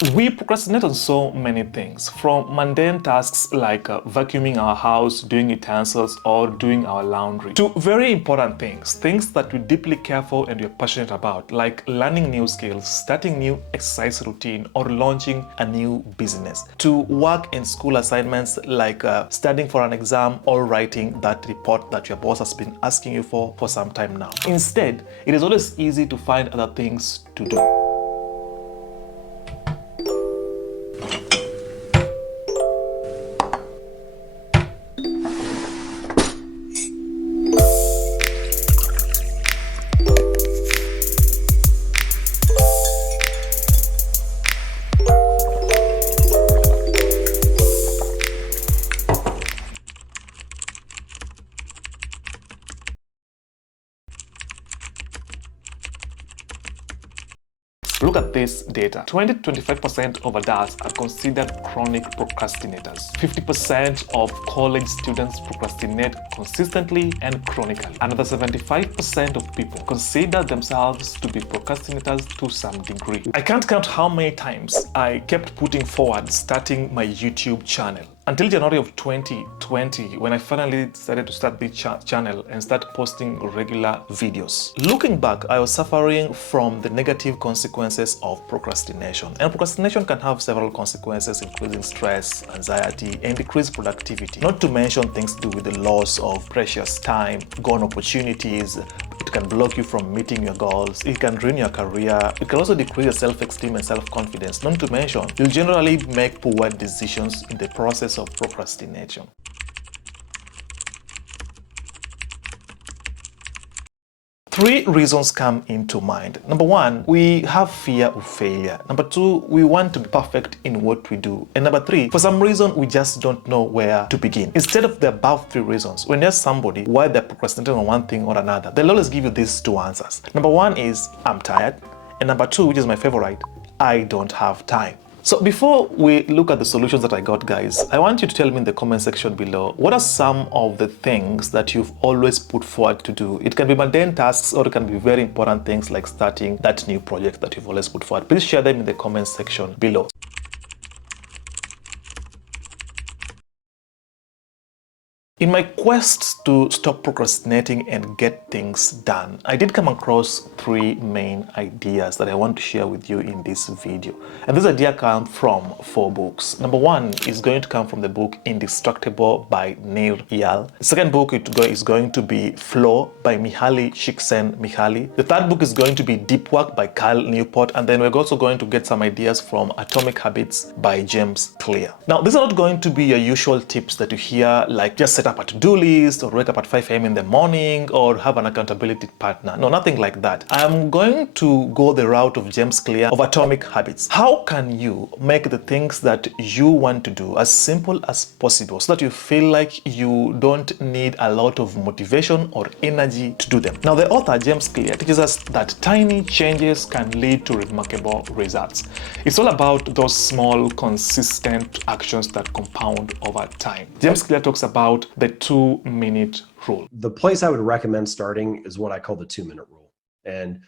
We procrastinate on so many things, from mundane tasks like vacuuming our house, doing utensils, or doing our laundry, to very important things that we deeply care for and we're passionate about, like learning new skills, starting new exercise routine, or launching a new business, to work and school assignments like studying for an exam or writing that report that your boss has been asking you for some time now. Instead, it is always easy to find other things to do. Look at this data. 20-25% of adults are considered chronic procrastinators. 50% of college students procrastinate consistently and chronically. Another 75% of people consider themselves to be procrastinators to some degree. I can't count how many times I kept putting forward starting my YouTube channel. Until January of 2020, when I finally decided to start this channel and start posting regular videos. Looking back, I was suffering from the negative consequences of procrastination. And procrastination can have several consequences, including stress, anxiety, and decreased productivity. Not to mention things to do with the loss of precious time, gone opportunities. It can block you from meeting your goals. It can ruin your career. It can also decrease your self-esteem and self-confidence. Not to mention, you'll generally make poor decisions in the process of procrastination. Three reasons come into mind. Number one, we have fear of failure. Number two, we want to be perfect in what we do. And number three, for some reason, we just don't know where to begin. Instead of the above three reasons, when there's somebody why they're procrastinating on one thing or another, they'll always give you these two answers. Number one is, I'm tired. And number two, which is my favorite, I don't have time. So before we look at the solutions that I got, guys, I want you to tell me in the comment section below, what are some of the things that you've always put forward to do? It can be mundane tasks or it can be very important things like starting that new project that you've always put forward. Please share them in the comment section below. In my quest to stop procrastinating and get things done, I did come across three main ideas that I want to share with you in this video. And this idea comes from 4 books. Number one is going to come from the book Indestructible by Neil Eyal. The second book is going to be Flow by Mihaly Csikszentmihalyi. The third book is going to be Deep Work by Cal Newport. And then we're also going to get some ideas from Atomic Habits by James Clear. Now, these are not going to be your usual tips that you hear, like just set up a to-do list or wake up at 5 a.m. in the morning or have an accountability partner. No, nothing like that. I'm going to go the route of James Clear of Atomic Habits. How can you make the things that you want to do as simple as possible so that you feel like you don't need a lot of motivation or energy to do them? Now, the author James Clear teaches us that tiny changes can lead to remarkable results. It's all about those small, consistent actions that compound over time. James Clear talks about the 2-minute rule. The place I would recommend starting is what I call the 2-minute rule. And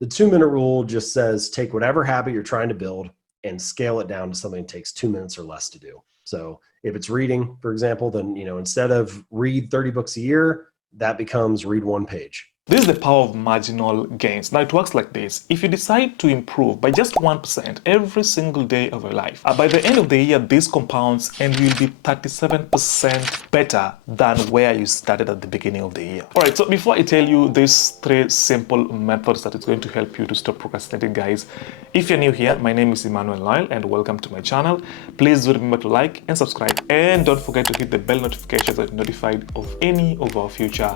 the 2-minute rule just says take whatever habit you're trying to build and scale it down to something that takes 2 minutes or less to do. So if it's reading, for example, then instead of read 30 books a year, that becomes read 1 page. This is the power of marginal gains. Now, it works like this. If you decide to improve by just 1% every single day of your life, by the end of the year, this compounds and you'll be 37% better than where you started at the beginning of the year. All right, so before I tell you these 3 simple methods that is going to help you to stop procrastinating, guys, if you're new here, my name is Emmanuel Lyle and welcome to my channel. Please do remember to like and subscribe, and don't forget to hit the bell notification so that you're notified of any of our future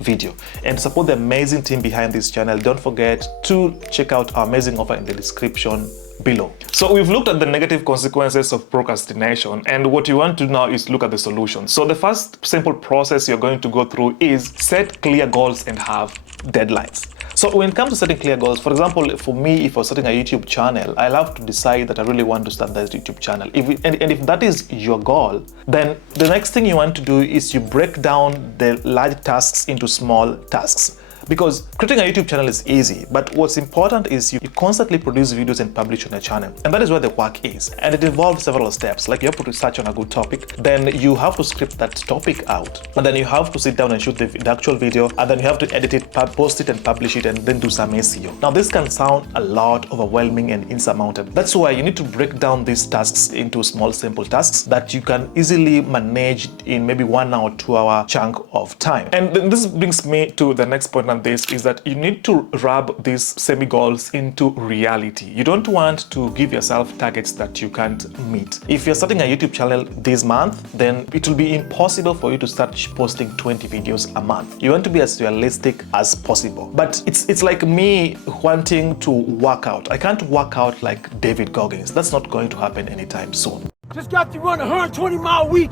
video. And support the amazing team behind this channel. Don't forget to check out our amazing offer in the description below. So we've looked at the negative consequences of procrastination, and what you want to now is look at the solution. So the first simple process you're going to go through is set clear goals and have deadlines. So when it comes to setting clear goals, for example, for me, if I was starting a YouTube channel, I'll have to decide that I really want to start that YouTube channel. If that is your goal, then the next thing you want to do is you break down the large tasks into small tasks. Because creating a YouTube channel is easy, but what's important is you constantly produce videos and publish on your channel. And that is where the work is. And it involves several steps. Like you have to research on a good topic, then you have to script that topic out, and then you have to sit down and shoot the actual video, and then you have to edit it, post it and publish it, and then do some SEO. Now this can sound a lot overwhelming and insurmountable. That's why you need to break down these tasks into small simple tasks that you can easily manage in maybe 1 hour, 2 hour chunk of time. And then this brings me to the next point on this, is that you need to wrap these semi-goals into reality. You don't want to give yourself targets that you can't meet. If you're starting a YouTube channel this month, then it will be impossible for you to start posting 20 videos a month. You want to be as realistic as possible. But it's like me wanting to work out. I can't work out like David Goggins. That's not going to happen anytime soon. Just got to run a 120-mile week,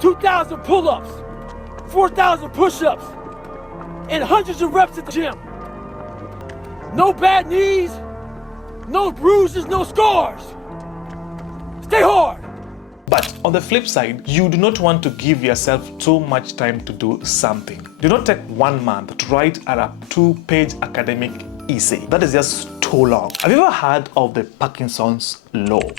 2,000 pull-ups, 4,000 push-ups, and hundreds of reps at the gym. No bad knees, no bruises, no scars. Stay hard. But on the flip side, you do not want to give yourself too much time to do something. Do not take 1 month to write a 2-page academic essay. That is just too long. Have you ever heard of the Parkinson's law?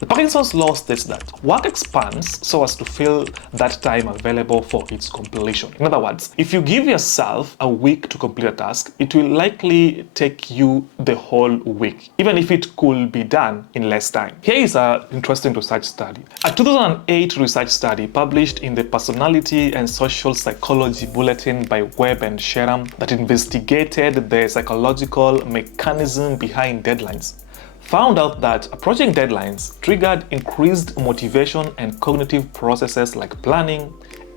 The Parkinson's law states that work expands so as to fill that time available for its completion. In other words, if you give yourself a week to complete a task, it will likely take you the whole week, even if it could be done in less time. Here is an interesting research study. A 2008 research study published in the Personality and Social Psychology Bulletin by Webb and Sheram that investigated the psychological mechanism behind deadlines found out that approaching deadlines triggered increased motivation and cognitive processes like planning,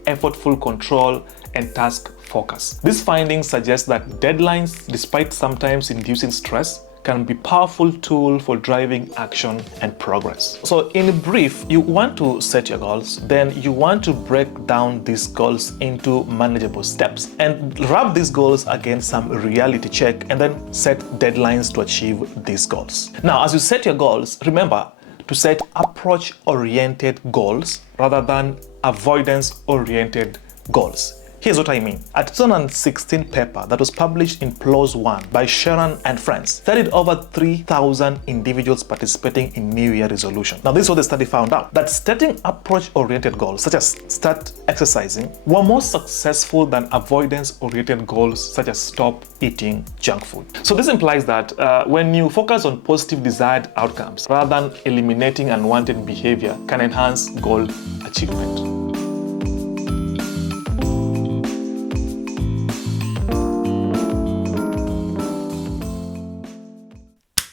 effortful control, and task focus. These findings suggest that deadlines, despite sometimes inducing stress, can be a powerful tool for driving action and progress. So in brief, you want to set your goals, then you want to break down these goals into manageable steps and wrap these goals against some reality check, and then set deadlines to achieve these goals. Now, as you set your goals, remember to set approach-oriented goals rather than avoidance-oriented goals. Here's what I mean. A 2016 paper that was published in PLOS One by Sharon and friends studied over 3,000 individuals participating in New Year resolution. Now, this is what the study found out, that setting approach-oriented goals, such as start exercising, were more successful than avoidance-oriented goals, such as stop eating junk food. So this implies that when you focus on positive desired outcomes rather than eliminating unwanted behavior, can enhance goal achievement.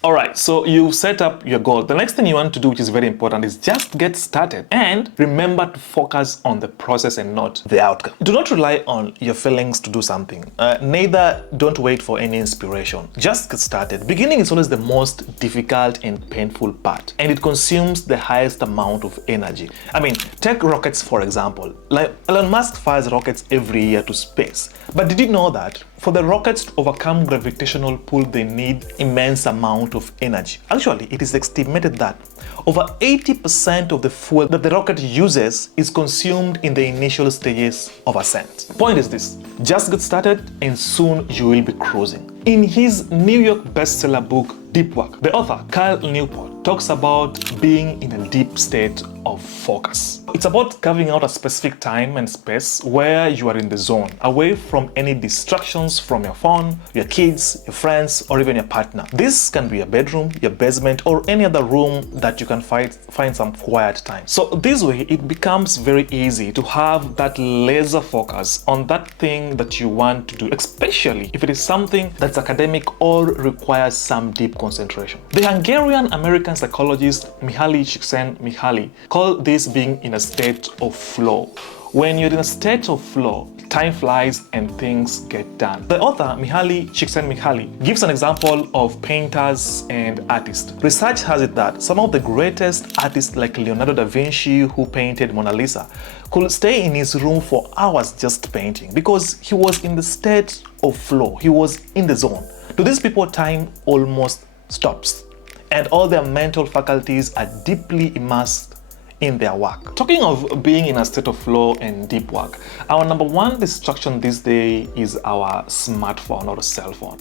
All right, so you set up your goal. The next thing you want to do, which is very important, is just get started and remember to focus on the process and not the outcome. Do not rely on your feelings to do something. Neither don't wait for any inspiration. Just get started. Beginning is always the most difficult and painful part, and it consumes the highest amount of energy. I mean, take rockets for example. Like Elon Musk fires rockets every year to space. But did you know that for the rockets to overcome gravitational pull, they need immense amount of energy? Actually, it is estimated that over 80% of the fuel that the rocket uses is consumed in the initial stages of ascent. Point is this: just get started and soon you will be cruising. In his New York bestseller book, Deep Work, the author, Cal Newport, talks about being in a deep state of focus. It's about carving out a specific time and space where you are in the zone, away from any distractions from your phone, your kids, your friends, or even your partner. This can be your bedroom, your basement, or any other room that you can find some quiet time. So this way, it becomes very easy to have that laser focus on that thing that you want to do, especially if it is something that's academic or requires some deep concentration. The Hungarian-American psychologist Mihaly Csikszentmihalyi called this being in a state of flow. When you're in a state of flow, time flies and things get done. The author, Mihaly Csikszentmihalyi, gives an example of painters and artists. Research has it that some of the greatest artists like Leonardo da Vinci, who painted Mona Lisa, could stay in his room for hours just painting because he was in the state of flow. He was in the zone. To these people, time almost stops, and all their mental faculties are deeply immersed in their work. Talking of being in a state of flow and deep work, our number one distraction this day is our smartphone or cell phone.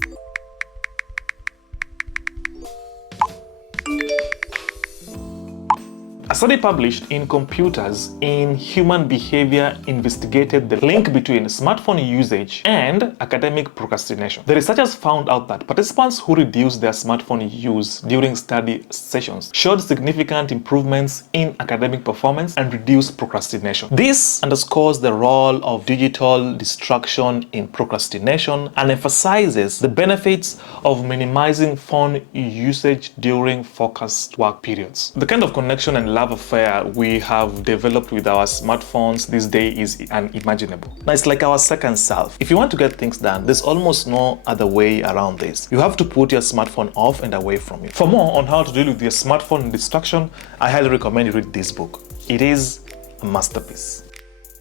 A study published in Computers in Human Behavior investigated the link between smartphone usage and academic procrastination. The researchers found out that participants who reduced their smartphone use during study sessions showed significant improvements in academic performance and reduced procrastination. This underscores the role of digital distraction in procrastination and emphasizes the benefits of minimizing phone usage during focused work periods. The kind of connection and love affair we have developed with our smartphones this day is unimaginable. Now, it's like our second self. If you want to get things done, there's almost no other way around this. You have to put your smartphone off and away from you. For more on how to deal with your smartphone distraction, I highly recommend you read this book. It is a masterpiece.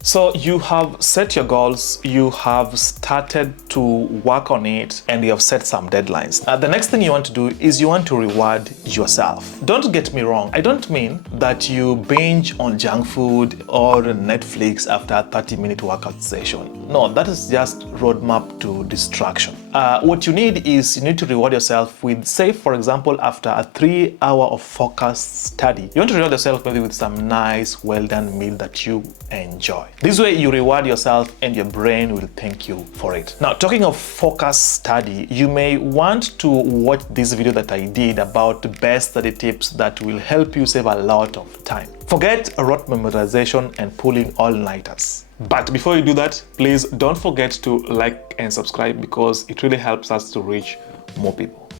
So you have set your goals, you have started to work on it, and you have set some deadlines. The next thing you want to do is you want to reward yourself. Don't get me wrong, I don't mean that you binge on junk food or Netflix after a 30-minute workout session. No, that is just roadmap to distraction. What you need is you need to reward yourself with, say for example, after a 3-hour of focused study, you want to reward yourself maybe with some nice, well-done meal that you enjoy. This way you reward yourself and your brain will thank you for it. Now, talking of focused study, you may want to watch this video that I did about the best study tips that will help you save a lot of time. Forget rote memorization and pulling all-nighters. But before you do that, please don't forget to like and subscribe because it really helps us to reach more people.